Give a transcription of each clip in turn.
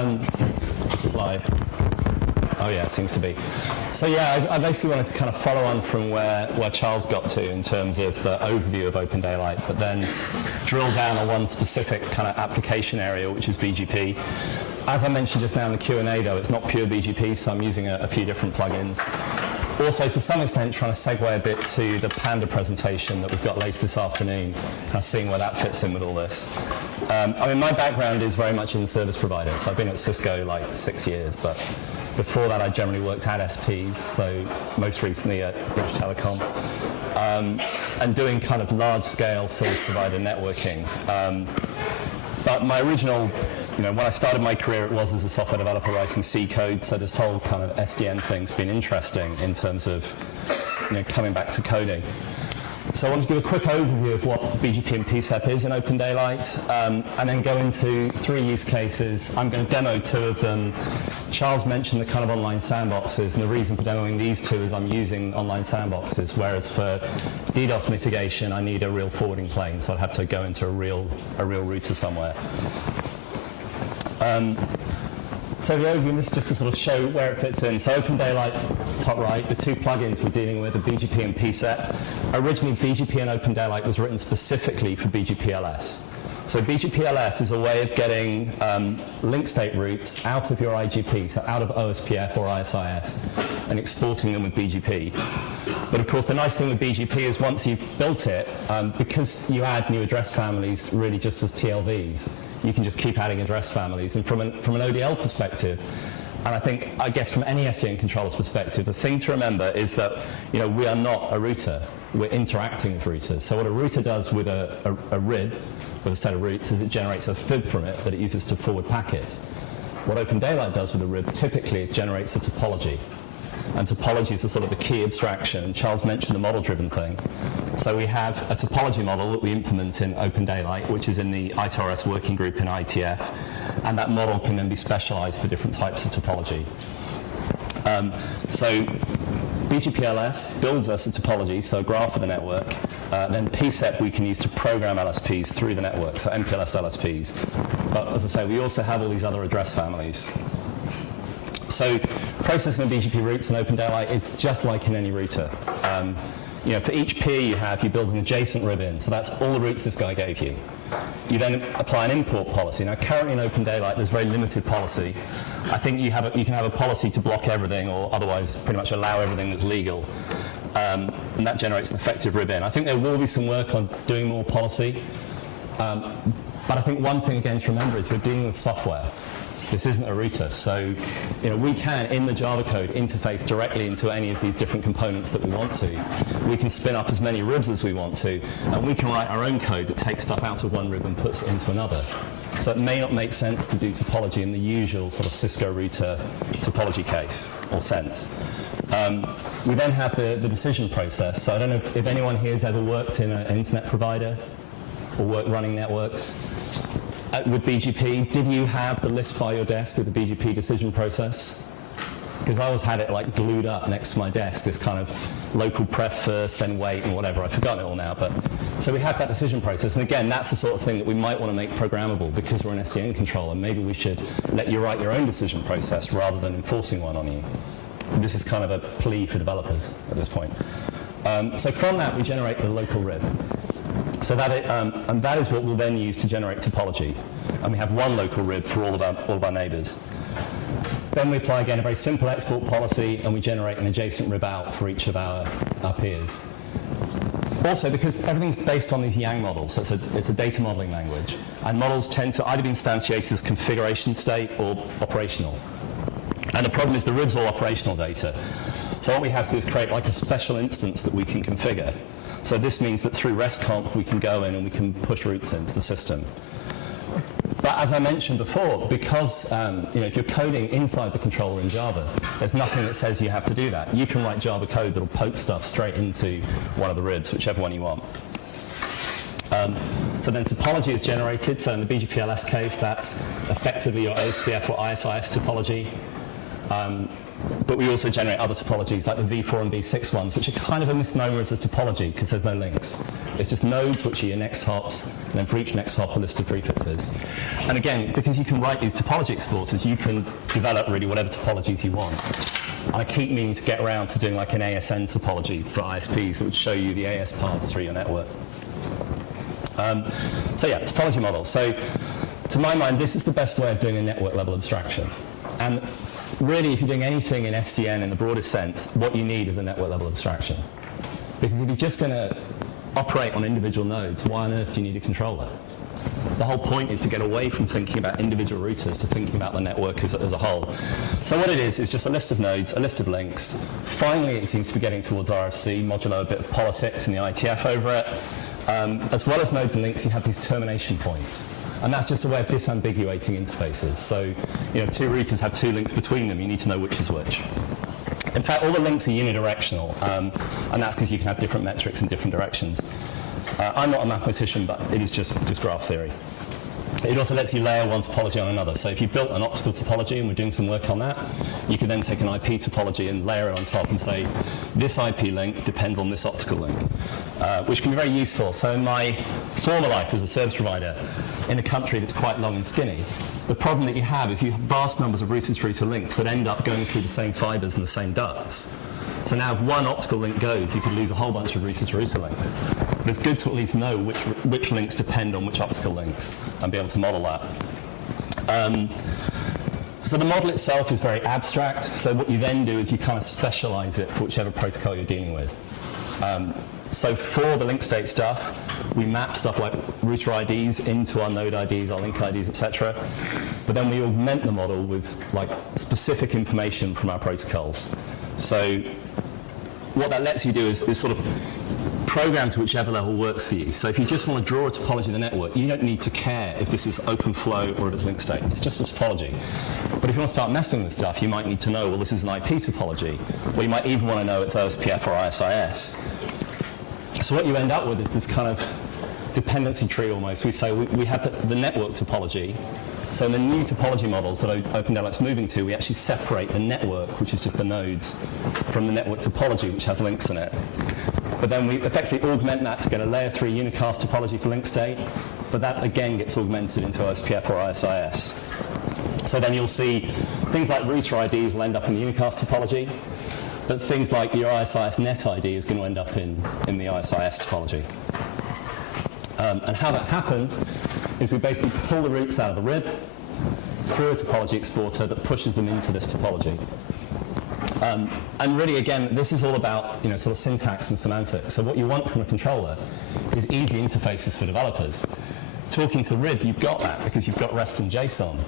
This is live. Oh yeah, it seems to be. So yeah, I basically wanted to kind of follow on from where Charles got to in terms of the overview of OpenDaylight, but then drill down on one specific kind of application area, which is BGP. As I mentioned just now in the Q&A though, it's not pure BGP, so I'm using a few different plugins. Also, to some extent, trying to segue a bit to the Panda presentation that we've got later this afternoon, kind of seeing where that fits in with all this. I mean, my background is very much in service provider, so I've been at Cisco like 6 years, but before that I generally worked at SPs, so most recently at British Telecom, and doing kind of large-scale service provider networking. But my original, when I started my career, it was as a software developer writing C code, so this whole kind of SDN thing's been interesting in terms of coming back to coding. So I want to give a quick overview of what BGP and PSEP is in OpenDaylight, and then go into 3 use cases. I'm going to demo 2 of them. Charles mentioned the kind of online sandboxes, and the reason for demoing these 2 is I'm using online sandboxes, whereas for DDoS mitigation, I need a real forwarding plane, so I'd have to go into a real router somewhere. So the overview is just to sort of show where it fits in. So OpenDaylight, top right, the 2 plugins we're dealing with are BGP and PSEP. Originally, BGP and OpenDaylight was written specifically for BGP-LS. So BGP-LS is a way of getting link state routes out of your IGP, so out of OSPF or ISIS, and exporting them with BGP. But of course, the nice thing with BGP is once you've built it, because you add new address families really just as TLVs, you can just keep adding address families. And from an ODL perspective, and I guess from any SDN controller's perspective, the thing to remember is that we are not a router. We're interacting with routers. So what a router does with a RIB, with a set of routes, is it generates a FIB from it that it uses to forward packets. What OpenDaylight does with a RIB typically is generates a topology. And topology is the sort of the key abstraction. Charles mentioned the model-driven thing. So we have a topology model that we implement in OpenDaylight, which is in the ITRS working group in IETF, and that model can then be specialized for different types of topology. So BGP-LS builds us a topology, so a graph of the network. Then PSEP we can use to program LSPs through the network, so MPLS LSPs. But as I say, we also have all these other address families. So processing of BGP routes in OpenDaylight is just like in any router. For each peer you build an adjacent ribbon, so that's all the routes this guy gave you. You then apply an import policy. Now currently in OpenDaylight there's very limited policy. I think you can have a policy to block everything or otherwise pretty much allow everything that's legal. And that generates an effective ribbon. I think there will be some work on doing more policy. But I think one thing again to remember is you're dealing with software. This isn't a router, so we can, in the Java code, interface directly into any of these different components that we want to. We can spin up as many ribs as we want to, and we can write our own code that takes stuff out of one rib and puts it into another. So it may not make sense to do topology in the usual sort of Cisco router topology case or sense. We then have the decision process. So I don't know if anyone here has ever worked in an internet provider or worked running networks. With BGP, did you have the list by your desk with the BGP decision process? Because I always had it like glued up next to my desk, this kind of local pref first, then wait and whatever. I've forgotten it all now. But so we had that decision process. And again, that's the sort of thing that we might want to make programmable because we're an SDN controller. Maybe we should let you write your own decision process rather than enforcing one on you. This is kind of a plea for developers at this point. So from that, we generate the local RIB. So and that is what we'll then use to generate topology. And we have one local RIB for all of our neighbors. Then we apply again a very simple export policy, and we generate an adjacent RIB out for each of our peers. Also, because everything's based on these Yang models, so it's a data modeling language, and models tend to either be instantiated as configuration state or operational. And the problem is the RIB's all operational data. So what we have to do is create like a special instance that we can configure. So this means that through RESTconf we can go in and we can push routes into the system. But as I mentioned before, because if you're coding inside the controller in Java, there's nothing that says you have to do that. You can write Java code that'll poke stuff straight into one of the RIBs, whichever one you want. So then topology is generated. So in the BGP-LS case, that's effectively your OSPF or ISIS topology. But we also generate other topologies like the V4 and V6 ones, which are kind of a misnomer as a topology because there's no links. It's just nodes which are your next hops, and then for each next hop a list of prefixes. And again, because you can write these topology exporters, you can develop really whatever topologies you want. And I keep meaning to get around to doing like an ASN topology for ISPs that would show you the AS paths through your network. So yeah, topology model. So to my mind, this is the best way of doing a network level abstraction. And really, if you're doing anything in SDN in the broadest sense, what you need is a network level abstraction. Because if you're just going to operate on individual nodes, why on earth do you need a controller? The whole point is to get away from thinking about individual routers to thinking about the network as a whole. So what it is just a list of nodes, a list of links. Finally, it seems to be getting towards RFC, modulo a bit of politics and the ITF over it. As well as nodes and links, you have these termination points. And that's just a way of disambiguating interfaces. So, you know, two routers have two links between them. You need to know which is which. In fact, all the links are unidirectional, and that's because you can have different metrics in different directions. I'm not a mathematician, but it is just graph theory. It also lets you layer one topology on another. So if you built an optical topology and we're doing some work on that, you could then take an IP topology and layer it on top and say, this IP link depends on this optical link, which can be very useful. So in my former life as a service provider in a country that's quite long and skinny, the problem that you have is you have vast numbers of router-to-router links that end up going through the same fibers and the same ducts. So now if one optical link goes, you could lose a whole bunch of router-to-router links. But it's good to at least know which links depend on which optical links and be able to model that. So the model itself is very abstract. So what you then do is you kind of specialize it for whichever protocol you're dealing with. So for the link state stuff, we map stuff like router IDs into our node IDs, our link IDs, etc. But then we augment the model with like specific information from our protocols. So what that lets you do is sort of program to whichever level works for you. So if you just want to draw a topology of the network, you don't need to care if this is open flow or if it's link state. It's just a topology. But if you want to start messing with stuff, you might need to know, well, this is an IP topology. Or you might even want to know it's OSPF or ISIS. So what you end up with is this kind of dependency tree almost. We say we have the network topology. So in the new topology models that OpenDaylight's moving to, we actually separate the network, which is just the nodes, from the network topology, which has links in it. But then we effectively augment that to get a layer 3 unicast topology for link state, but that again gets augmented into OSPF or ISIS. So then you'll see things like router IDs will end up in the unicast topology, but things like your ISIS net ID is going to end up in the ISIS topology. And how that happens is we basically pull the roots out of the RIB through a topology exporter that pushes them into this topology. And really, again, this is all about sort of syntax and semantics. So what you want from a controller is easy interfaces for developers. Talking to the RIB, you've got that because you've got REST and JSON.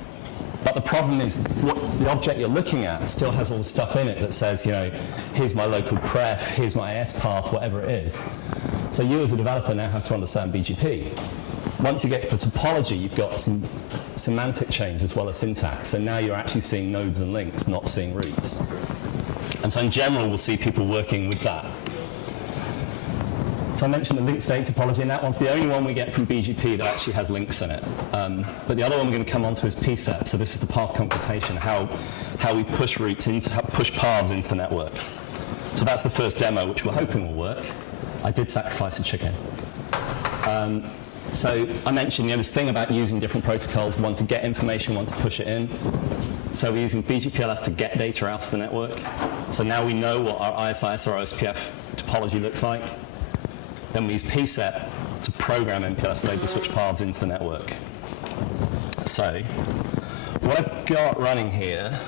But the problem is the object you're looking at still has all the stuff in it that says, here's my local pref, here's my AS path, whatever it is. So you as a developer now have to understand BGP. Once you get to the topology, you've got some semantic change as well as syntax. And now you're actually seeing nodes and links, not seeing routes. And so in general, we'll see people working with that. So I mentioned the link state topology, and that one's the only one we get from BGP that actually has links in it. But the other one we're going to come on to is PSEP. So this is the path computation, how we push routes push paths into the network. So that's the first demo, which we're hoping will work. I did sacrifice a chicken. So I mentioned this thing about using different protocols, one to get information, one to push it in. So we're using BGPLS to get data out of the network. So now we know what our ISIS or OSPF topology looks like. Then we use PSEP to program MPLS label switch paths into the network. So what I've got running here,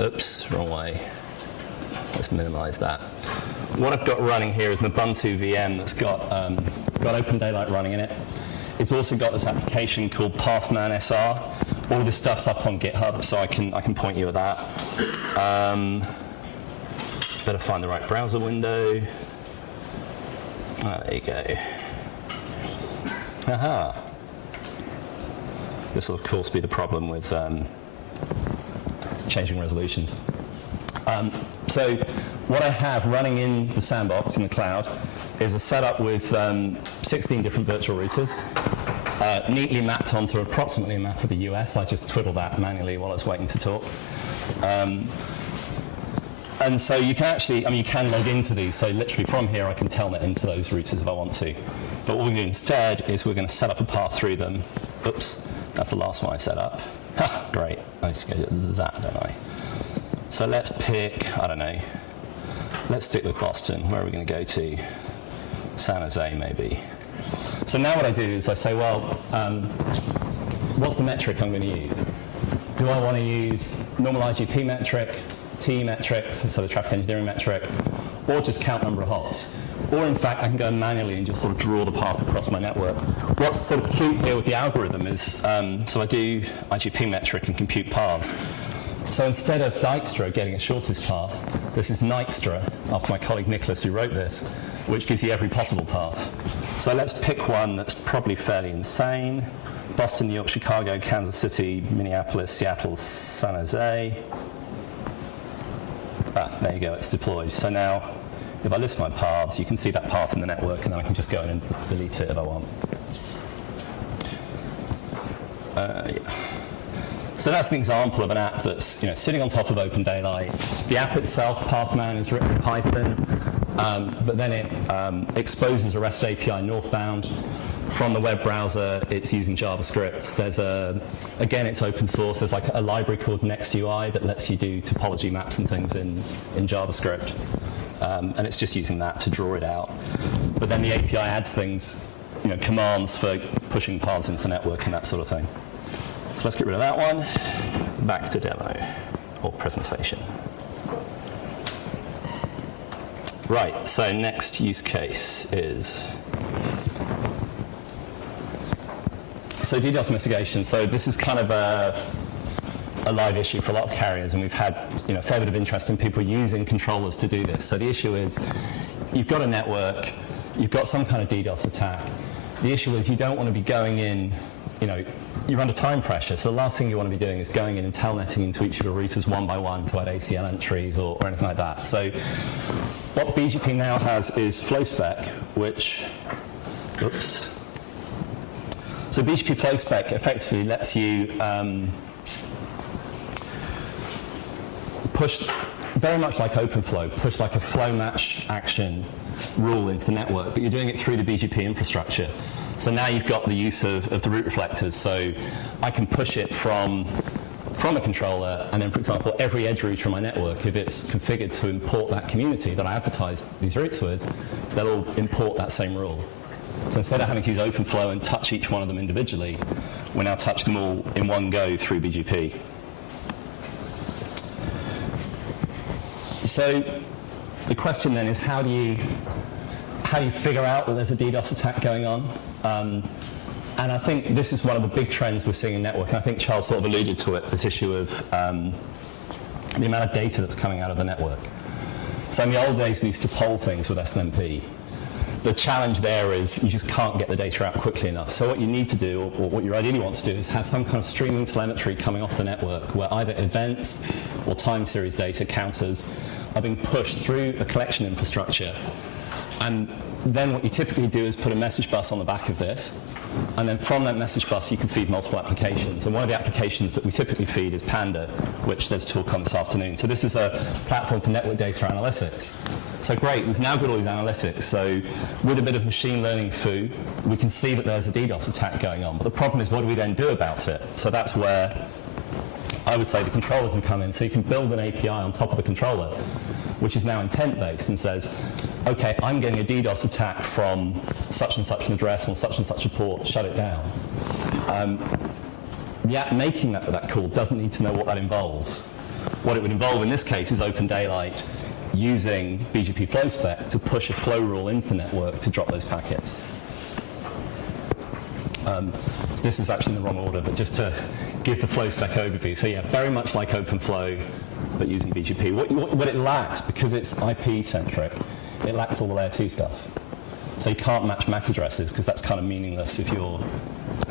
oops, wrong way. Let's minimize that. What I've got running here is an Ubuntu VM that's got OpenDaylight running in it. It's also got this application called Pathman SR. All this stuff's up on GitHub, so I can point you at that. Better find the right browser window. There you go. Aha. This will, of course, be the problem with changing resolutions. So what I have running in the sandbox in the cloud is a setup with 16 different virtual routers, neatly mapped onto approximately a map of the US. I just twiddle that manually while I was waiting to talk. And so you can actually, you can log into these. So literally from here, I can telnet into those routers if I want to. But what we're going to do instead is we're going to set up a path through them. Oops, that's the last one I set up. Ha, great. I just go to that, don't I? So let's pick, I don't know, let's stick with Boston. Where are we going to go to? San Jose, maybe. So now what I do is I say, well, what's the metric I'm going to use? Do I want to use normal IGP metric, T metric, so the traffic engineering metric, or just count number of hops? Or in fact, I can go manually and just sort of draw the path across my network. What's sort of cute here with the algorithm is, so I do IGP metric and compute paths. So instead of Dijkstra getting a shortest path, this is Nijkstra, after my colleague Nicholas who wrote this, which gives you every possible path. So let's pick one that's probably fairly insane. Boston, New York, Chicago, Kansas City, Minneapolis, Seattle, San Jose. There you go, it's deployed. So now, if I list my paths, you can see that path in the network, and then I can just go in and delete it if I want. Yeah. So that's an example of an app that's sitting on top of OpenDaylight. The app itself, Pathman, is written in Python, but then it exposes a REST API northbound. From the web browser, it's using JavaScript. There's again, it's open source. There's like a library called NextUI that lets you do topology maps and things in JavaScript. And it's just using that to draw it out. But then the API adds things, commands for pushing paths into the network and that sort of thing. So let's get rid of that one. Back to demo or presentation. Right, so next use case is DDoS mitigation. So this is kind of a live issue for a lot of carriers, and we've had a fair bit of interest in people using controllers to do this. So the issue is you've got a network, you've got some kind of DDoS attack. The issue is you don't want to be going in, you're under time pressure, so the last thing you want to be doing is going in and telnetting into each of your routers one by one to add ACL entries or anything like that. So what BGP now has is FlowSpec, which, oops. So BGP FlowSpec effectively lets you push, very much like OpenFlow, push like a flow match action rule into the network, but you're doing it through the BGP infrastructure. So now you've got the use of the route reflectors. So I can push it from a controller, and then, for example, every edge router in my network, if it's configured to import that community that I advertise these routes with, they'll all import that same rule. So instead of having to use OpenFlow and touch each one of them individually, we're now touching them all in one go through BGP. So the question then is, how do you figure out that there's a DDoS attack going on? And I think this is one of the big trends we're seeing in networking. I think Charles sort of alluded to it, this issue of the amount of data that's coming out of the network. So in the old days, we used to poll things with SNMP. The challenge there is you just can't get the data out quickly enough. So what you need to do, or what you ideally want to do, is have some kind of streaming telemetry coming off the network where either events or time series data counters are being pushed through a collection infrastructure. And then what you typically do is put a message bus on the back of this, and then from that message bus you can feed multiple applications. And one of the applications that we typically feed is Panda, which there's a talk on this afternoon. So this is a platform for network data analytics. So great, we've now got all these analytics. So with a bit of machine learning foo, we can see that there's a DDoS attack going on. But the problem is, what do we then do about it? So that's where I would say the controller can come in. So you can build an API on top of the controller, which is now intent-based, and says, okay, I'm getting a DDoS attack from such and such an address on such and such a port, shut it down. The app making that call doesn't need to know what that involves. What it would involve in this case is OpenDaylight using BGP FlowSpec to push a flow rule into the network to drop those packets. This is actually in the wrong order, but just to give the FlowSpec overview. So yeah, very much like OpenFlow, but using BGP. What it lacks, because it's IP-centric, it lacks all the layer 2 stuff. So you can't match MAC addresses, because that's kind of meaningless if you're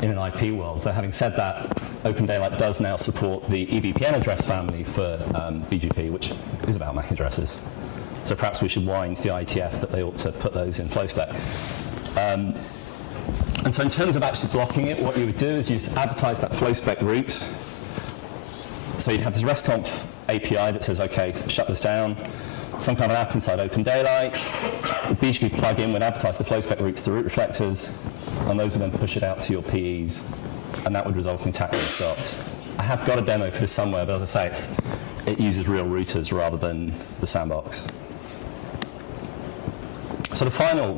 in an IP world. So having said that, OpenDaylight does now support the EVPN address family for BGP, which is about MAC addresses. So perhaps we should wind the IETF that they ought to put those in FlowSpec. And so in terms of actually blocking it, what you would do is you just advertise that FlowSpec route. So so you have this RESTconf API that says, okay, shut this down. Some kind of app inside OpenDaylight. The BGP plugin would advertise the flow spec routes to route reflectors, and those would then push it out to your PEs, and that would result in attack being stopped. I have got a demo for this somewhere, but as I say, it uses real routers rather than the sandbox. So the final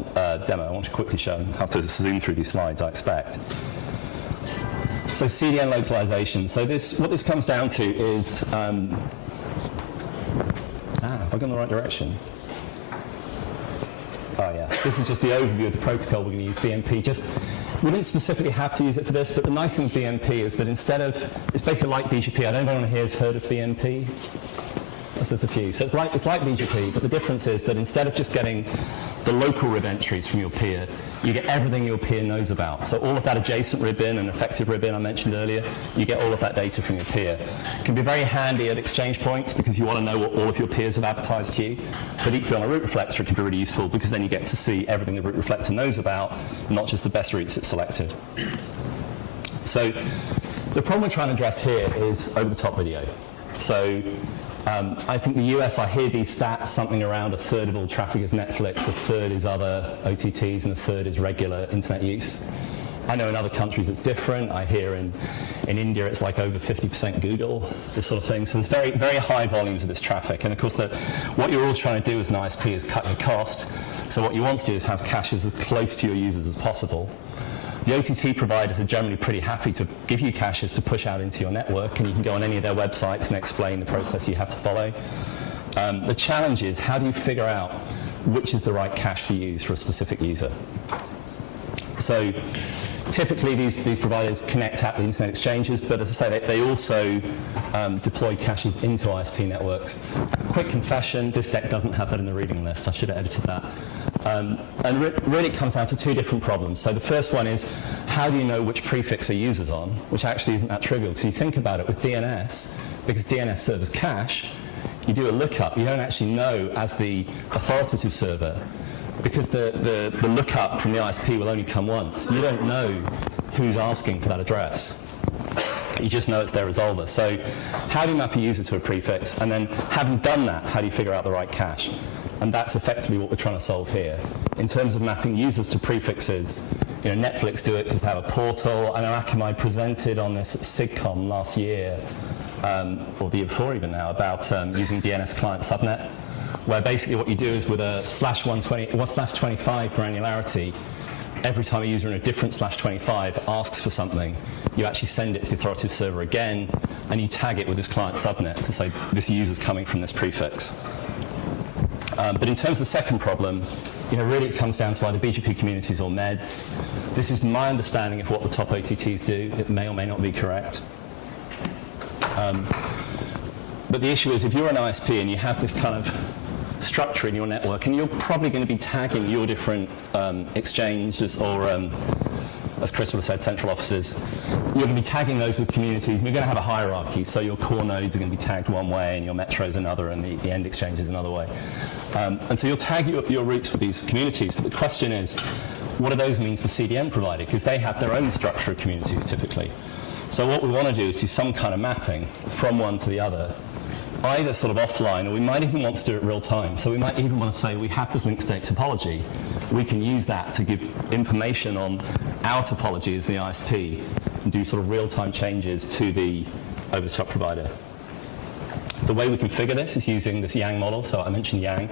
demo I want to quickly show, I have to zoom through these slides, I expect. So CDN localization. So what this comes down to is, have I gone the right direction? Oh yeah, this is just the overview of the protocol we're going to use, BMP. We didn't specifically have to use it for this, but the nice thing with BMP is that instead of, it's basically like BGP. I don't know if anyone here has heard of BMP. There's a few. So it's like BGP, but the difference is that instead of just getting the local rib entries from your peer, you get everything your peer knows about. So all of that adjacent ribbon and effective ribbon I mentioned earlier, you get all of that data from your peer. It can be very handy at exchange points because you want to know what all of your peers have advertised to you. But equally on a route reflector, it can be really useful because then you get to see everything the route reflector knows about, not just the best routes it's selected. So the problem we're trying to address here is over-the-top video. So I think the US, I hear these stats, something around a third of all traffic is Netflix, a third is other OTTs, and a third is regular internet use. I know in other countries it's different. I hear in India it's like over 50% Google, this sort of thing. So there's very, very high volumes of this traffic. And of course, what you're always trying to do as an ISP is cut your cost. So what you want to do is have caches as close to your users as possible. The OTT providers are generally pretty happy to give you caches to push out into your network, and you can go on any of their websites and explain the process you have to follow. The challenge is, how do you figure out which is the right cache to use for a specific user? So typically these providers connect at the internet exchanges, but as I say, they also deploy caches into ISP networks. Quick confession, this deck doesn't have that in the reading list. I should have edited that. And really it comes down to two different problems. So the first one is, how do you know which prefix a user's on, which actually isn't that trivial, because you think about it with DNS, because DNS serves cache, you do a lookup, you don't actually know as the authoritative server, because the lookup from the ISP will only come once. You don't know who's asking for that address. You just know it's their resolver. So how do you map a user to a prefix? And then, having done that, how do you figure out the right cache? And that's effectively what we're trying to solve here. In terms of mapping users to prefixes, Netflix do it because they have a portal. I know Akamai presented on this at SIGCOM last year, or the year before even now, about using DNS client subnet, where basically what you do is with a /120 or /25 granularity, every time a user in a different /25 asks for something, you actually send it to the authoritative server again, and you tag it with this client subnet to say this user's coming from this prefix. But in terms of the second problem, really it comes down to either BGP communities or MEDs. This is my understanding of what the top OTTs do. It may or may not be correct. But the issue is, if you're an ISP and you have this kind of structure in your network, and you're probably going to be tagging your different exchanges or, as Chris would have said, central offices, you're going to be tagging those with communities, and you're going to have a hierarchy. So your core nodes are going to be tagged one way, and your metros another, and the end exchanges another way. And so you'll tag your routes with these communities. But the question is, what do those mean for the CDN provider? Because they have their own structure of communities typically. So what we want to do is do some kind of mapping from one to the other, either sort of offline, or we might even want to do it real time. So we might even want to say, we have this link state topology. We can use that to give information on our topology as the ISP and do sort of real-time changes to the over-the-top provider. The way we configure this is using this Yang model. So I mentioned Yang.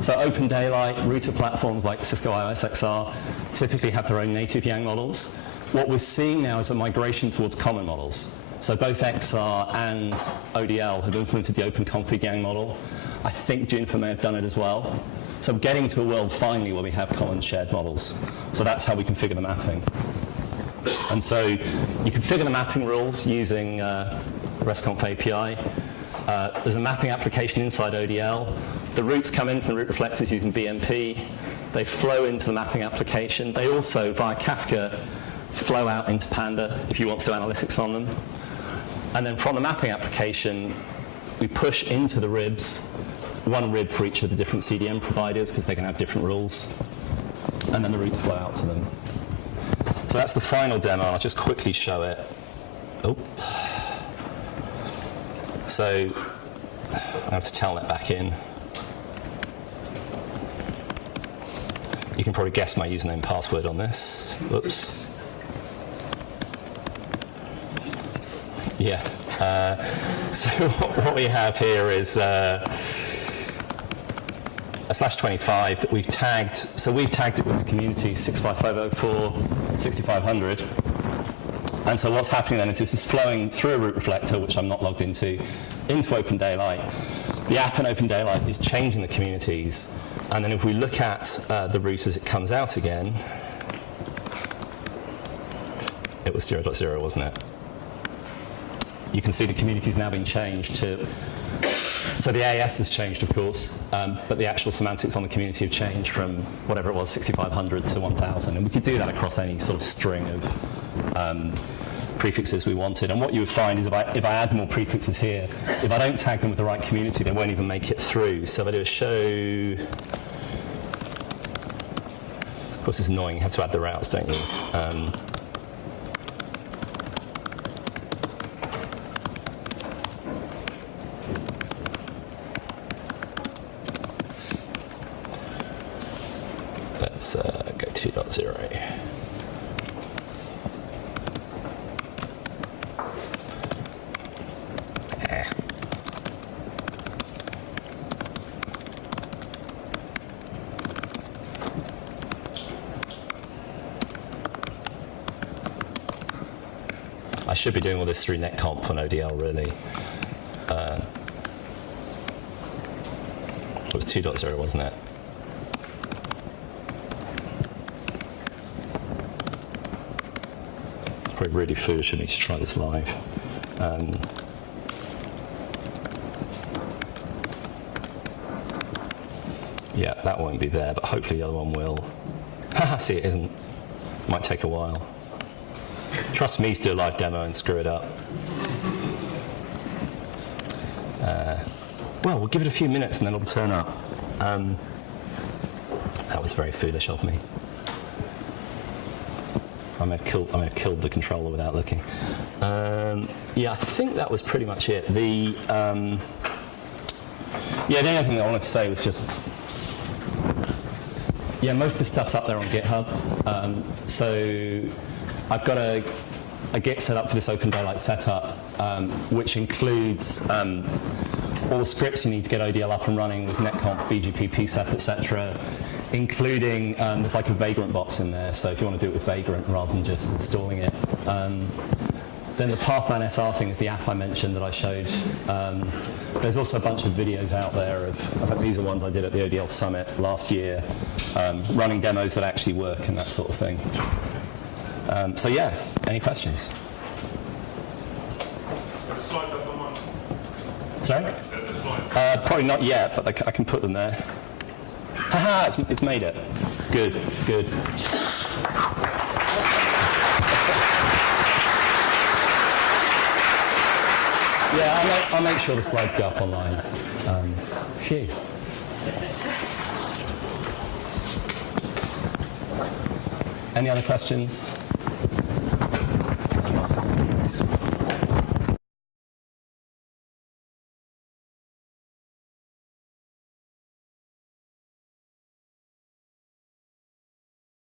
So OpenDaylight, router platforms like Cisco ISXR typically have their own native Yang models. What we're seeing now is a migration towards common models. So both XR and ODL have implemented the OpenConfig Yang model. I think Juniper may have done it as well. So we're getting to a world finally where we have common shared models. So that's how we configure the mapping. And so you configure the mapping rules using RESTconf API. There's a mapping application inside ODL. The routes come in from the route reflectors using BMP. They flow into the mapping application. They also, via Kafka, flow out into Panda if you want to do analytics on them. And then from the mapping application, we push into the ribs, one rib for each of the different CDN providers because they can have different rules. And then the routes flow out to them. So that's the final demo. I'll just quickly show it. Oh. So I have to telnet back in. You can probably guess my username and password on this. Whoops. Yeah. So what we have here is a /25 that we've tagged. So we've tagged it with community 65504/6500. And so what's happening then is this is flowing through a root reflector, which I'm not logged into OpenDaylight. The app in OpenDaylight is changing the communities. And then if we look at the route as it comes out again, it was 0.0, wasn't it? You can see the community's now been changed to, so the AS has changed, of course, but the actual semantics on the community have changed from whatever it was, 6,500 to 1,000. And we could do that across any sort of string of prefixes we wanted. And what you would find is if I add more prefixes here, if I don't tag them with the right community, they won't even make it through. So if I do a show, of course it's annoying, you have to add the routes, don't you? Let's go 2.0. I should be doing all this through netconf on ODL, really. It was 2.0, wasn't it? Probably really foolish of me to try this live. Yeah, that won't be there, but hopefully the other one will. Haha, see, it isn't. Might take a while. Trust me to do a live demo and screw it up. Well, we'll give it a few minutes and then it'll turn up. That was very foolish of me. I may have killed the controller without looking. Yeah, I think that was pretty much it. The only other thing I wanted to say was just, yeah, most of the stuff's up there on GitHub. So I've got a Git set up for this OpenDaylight setup, which includes all the scripts you need to get ODL up and running with netconf, BGP, PSEP, etc., including there's like a Vagrant box in there, so if you want to do it with Vagrant rather than just installing it. Then the Pathman SR thing is the app I mentioned that I showed. There's also a bunch of videos out there of, I think these are ones I did at the ODL Summit last year, running demos that actually work and that sort of thing. So yeah, any questions? Sorry? Probably not yet, but I can put them there. Haha, it's made it. Good, good. Yeah, I'll make sure the slides go up online. Phew. Any other questions?